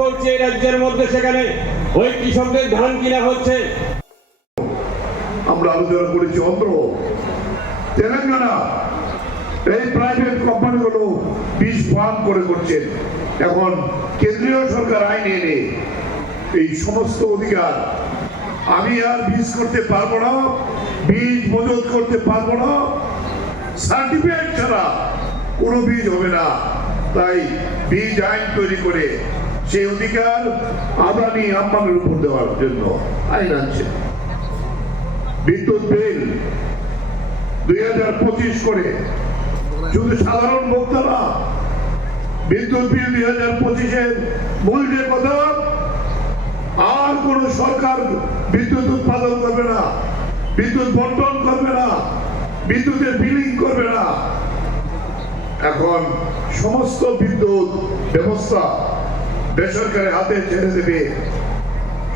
রাজ্যের মধ্যে সেখানে ওই কৃষকদের ধান কিনা হচ্ছে। আমরা আলোচনা করেছি অন্ধ্র, তেলেঙ্গানা, এই প্রাইভেট কোম্পানিগুলো বীজ ফার্ম করে করছেন। এখন কেন্দ্রীয় সরকার আইন এনে এই সমস্ত অধিকার, আমি আর বীজ করতে পারবো না, বীজ মজুত করতে পারবো না, সার্টিফিকেট ছাড়া কোনো বীজ হবে না। তাই বীজ আইন তৈরি করে সেই অধিকার আদানি আম্বানির উপর দেওয়ার জন্য আইন আনছে। বিদ্যুৎ বিল 2025 করে শুধু সাধারণ ভোক্তারা বিদ্যুৎ বিল 2025-এর মূল্যের কথা, আর কোন সরকার বিদ্যুৎ উৎপাদন করবে না, বিদ্যুৎ বন্টন করবে না, বিদ্যুতের বিলিং করবে না। এখন সমস্ত বিদ্যুৎ ব্যবস্থা বেসরকারি হাতে ছেড়ে দেবে।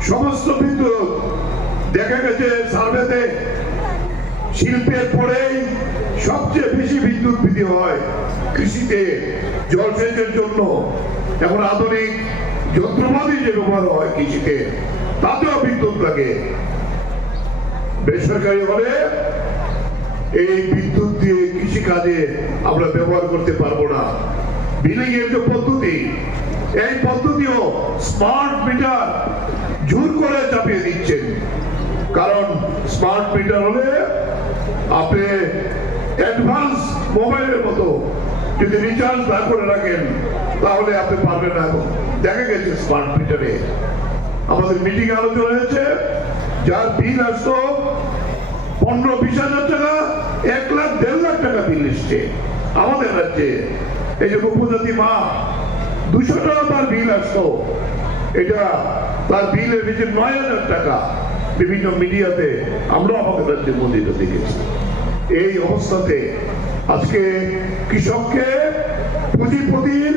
সমস্ত বিদ্যুৎ দেখা গেছে সার্ভেতে শিল্পের পরেই সবচেয়ে বেশি বিদ্যুৎ বৃদ্ধি হয় কৃষিতে, জলসেচের জন্য। এখন আধুনিক যন্ত্রপাতি যে ব্যবহার হয় কৃষিতে, তাতেও বিদ্যুৎ লাগে। বেসরকারি হলে এই বিদ্যুৎ দিয়ে কৃষি কাজে আমরা ব্যবহার করতে পারবো না। বিলিং এর যে পদ্ধতি, এই পদ্ধতিও স্মার্ট মিটার জোর করে চাপিয়ে দিচ্ছেন। কারণ স্মার্ট মিটার হলে আপনি অ্যাডভান্স মোবাইলের মতো যদি রিচার্জ না করে রাখেন তাহলে আপনি পারবেন না। দেখা গেছে স্মার্ট মিটারে আমাদের মিটিং আলোচনা হয়েছে, যার বিল আসতো 15-20 হাজার টাকা, 1 লাখ 1.5 লাখ টাকা বিল এসছে আমাদের রাজ্যে। এই যে উপজাতি মা 200 টাকা তার বিল আসতো, এটা তার বিলের নিচে 9,000 টাকা। বিভিন্ন মিডিয়াতে আমরা আমাদের রাজ্যে মন্দির দেখেছি। এই অবস্থাতে আজকে কৃষককে পুঁজিপতির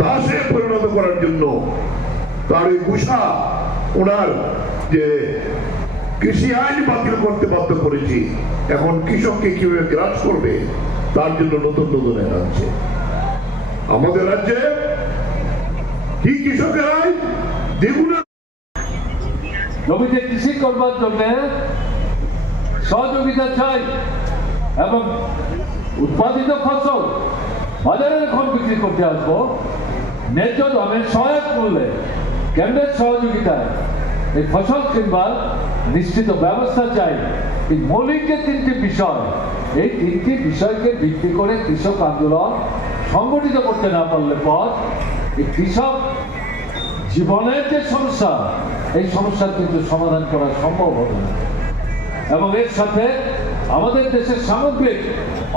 দাসে পরিণত করার জন্য তার ওই গুসা, ওনার যে কৃষি আইন বাতিল করতে বাধ্য করেছি। এখন কৃষককে কিভাবে গ্রাস করবে তার জন্য নতুন নতুন আইন আনছে আমাদের রাজ্যে। কি কৃষকের আইন দ্বিগুণ জমিতে কৃষি করবার জন্য সহযোগিতা চাই এবং উৎপাদিত ফসল বাজারে যখন বিক্রি করতে আসবো ন্যায্য দামে সহায়ক মূল্যে কেন্দ্রের সহযোগিতায় এই ফসল কিনবার নিশ্চিত ব্যবস্থা চাই। এই মৌলিক যে 3টি বিষয়, এই 3টি বিষয়কে ভিত্তি করে কৃষক আন্দোলন সংগঠিত করতে না পারলে পর এই কৃষক জীবনের যে সমস্যা, এই সমস্যার কিন্তু সমাধান করা সম্ভব হবে না। এবং এর সাথে আমাদের দেশের সামগ্রিক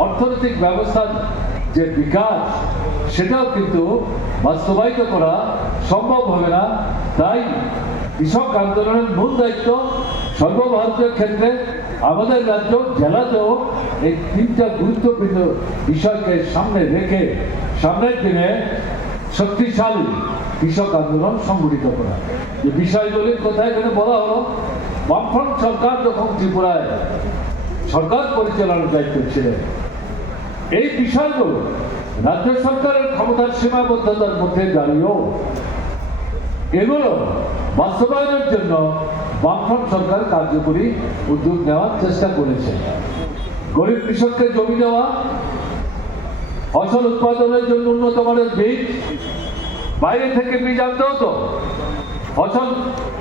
অর্থনৈতিক ব্যবস্থার যে বিকাশ, সেটাও কিন্তু বাস্তবায়িত করা সম্ভব হবে না। তাই কৃষক আন্দোলনের মূল দায়িত্ব সর্বভারতীয় ক্ষেত্রে আমাদের রাজ্য জেলাতেও এই 3টা গুরুত্বপূর্ণ বিষয়কে সামনে রেখে সামনের দিনে শক্তিশালী কৃষক আন্দোলন সংগঠিত করা। যে বিষয়গুলির কথা এখানে বলা হলো, বামফ্রন্ট সরকার যখন ত্রিপুরায় সরকার পরিচালনার দায়িত্ব ছিলেন, এই বিষয়গুলো রাজ্য সরকারের ক্ষমতার সীমাবদ্ধতার মধ্যে দাঁড়িয়েও এগুলো বাস্তবায়নের জন্য বামফ্রন্ট সরকার কার্যকরী উদ্যোগ নেওয়ার চেষ্টা করেছে। গরিব কৃষককে জমি দেওয়া, ফসল উৎপাদনের জন্য উন্নত মানের বীজ, বাইরে থেকে বীজ আনতে হতো, ফসল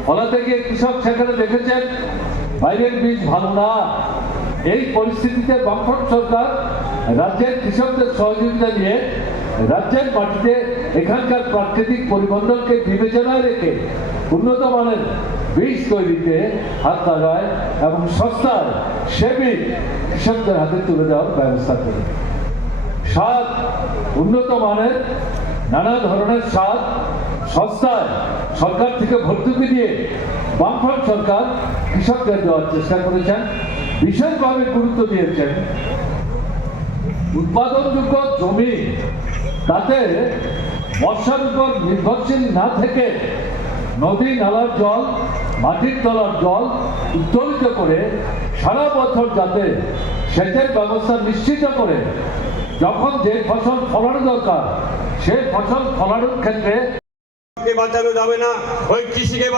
ফলাতে গিয়ে কৃষক সেখানে দেখেছেন বাইরের বীজ ভালো না। এই পরিস্থিতিতে বামফ্রন্ট সরকার রাজ্যের কৃষকদের সহযোগিতা নিয়ে রাজ্যের মাটিতে এখানকার প্রাকৃতিক পরিমণ্ডলকে বিবেচনায় রেখে উন্নত মানের বীজ তৈরিতে হাত লাগায় এবং সস্তায় সে বীজ কৃষকদের হাতে তুলে দেওয়ার ব্যবস্থা করে। সার উন্নত মানের নানা ধরনের সার সস্তায় সরকার থেকে ভর্তুকি দিয়ে বামফ্রন্ট সরকার কৃষকদের দেওয়ার চেষ্টা করেছেন। বিশেষভাবে গুরুত্ব দিয়েছেন উৎপাদনযোগ্য জমি, তাতে বর্ষার উপর নির্ভরশীল না থেকে নদী নালার জল, মাটির তলার জল উত্তোলিত করে সারা বছর যাতে সেচের ব্যবস্থা নিশ্চিত করে যখন যে ফসল ফলানো দরকার সে ফসল ফলানোর ক্ষেত্রে বাঁচানো যাবে না, ওই কৃষিকে